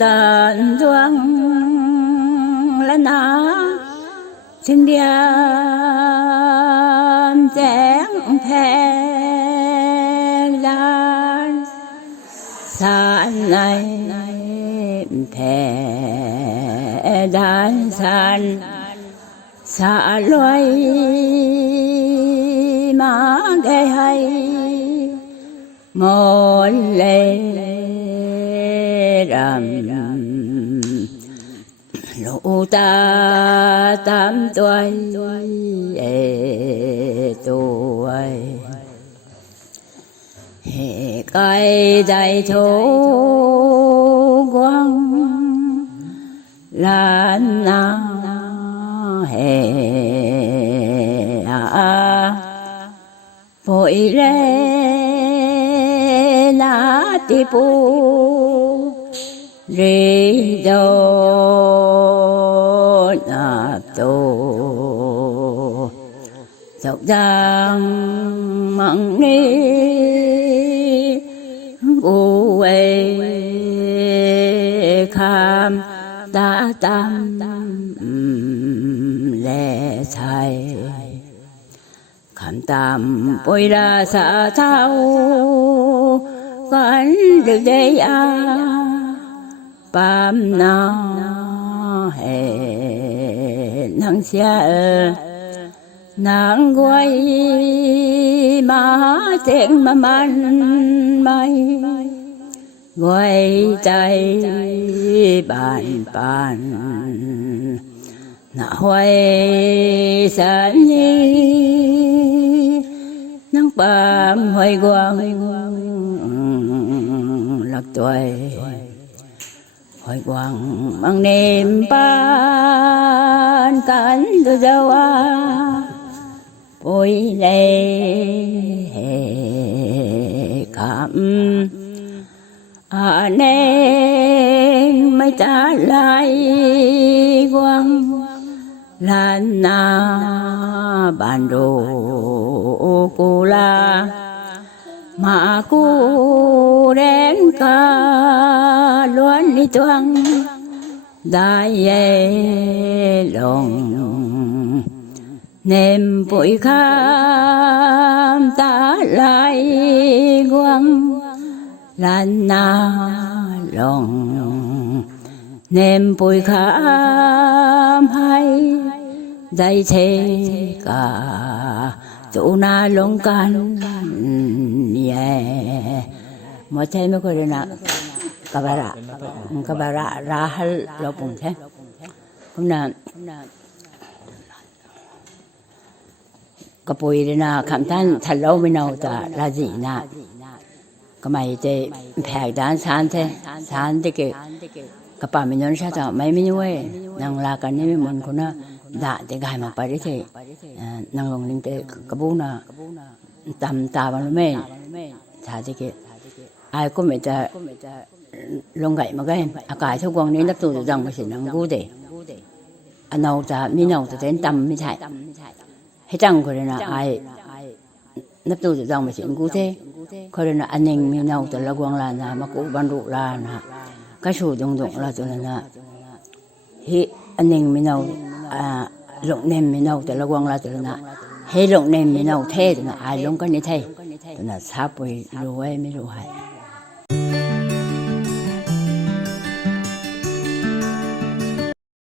tàn doang là na xin điềm dáng thề lan san này thề đan san xa loay má ghê hay một lệ rằm lũ ta tám tuổi tuổi hệ cây đại thổ quang lan na hệ vội lê na ti pu rì đô nạp tô dọc giang măng ni u ê kham ta tam lệ thai kham tam bôi ra sa thao vẫn được đây à bám na hệ nắng xe nắng quay má tiếng mà man bay quay tay bàn bàn na hoài san đi nắng bám hoài quang lạc tuổi hoài quang mang niềm ban cánh từ dâu à ôi lệ cảm nên mấy ta lại quang lan na bản đồ cô la mà cô đến cả luôn đi toang đại lòng niềm vui khám ta lại quang lan na lòng niềm vui khám hay đại thế cả chỗ na lông can một thế mới có được nè kabara rahal lopung thế hôm nào kapoi đi na khám thanh thật lâu mới nào ta là gì nè cái mày thì phải đàn san thế san thì cái bà mình nói sao ta mấy mình nuôi nàng là cái này mình muốn có na đã thì gai mà phải thế nàng lòng linh thế cái bún na tầm tà vào mấy thà thì cái ai cũng mấy ta lông gậy mà cái cái theo quang nên đắp tủ rằng cái gì năng gu để anh nào ta mi nào ta đến tầm mi chạy hết trăng rồi là ai đắp tủ rằng mà chuyện gu thế coi là anh em mi nào ta là quang là mà cụ ban đủ là cái số đồng đồng là cho nên là hi anh em mi nào lộng nem mi nào ta là quang là cho nên là hay lộng nem mi nào thế là ai lộng cái này thế là sắp rồi rồi mới rồi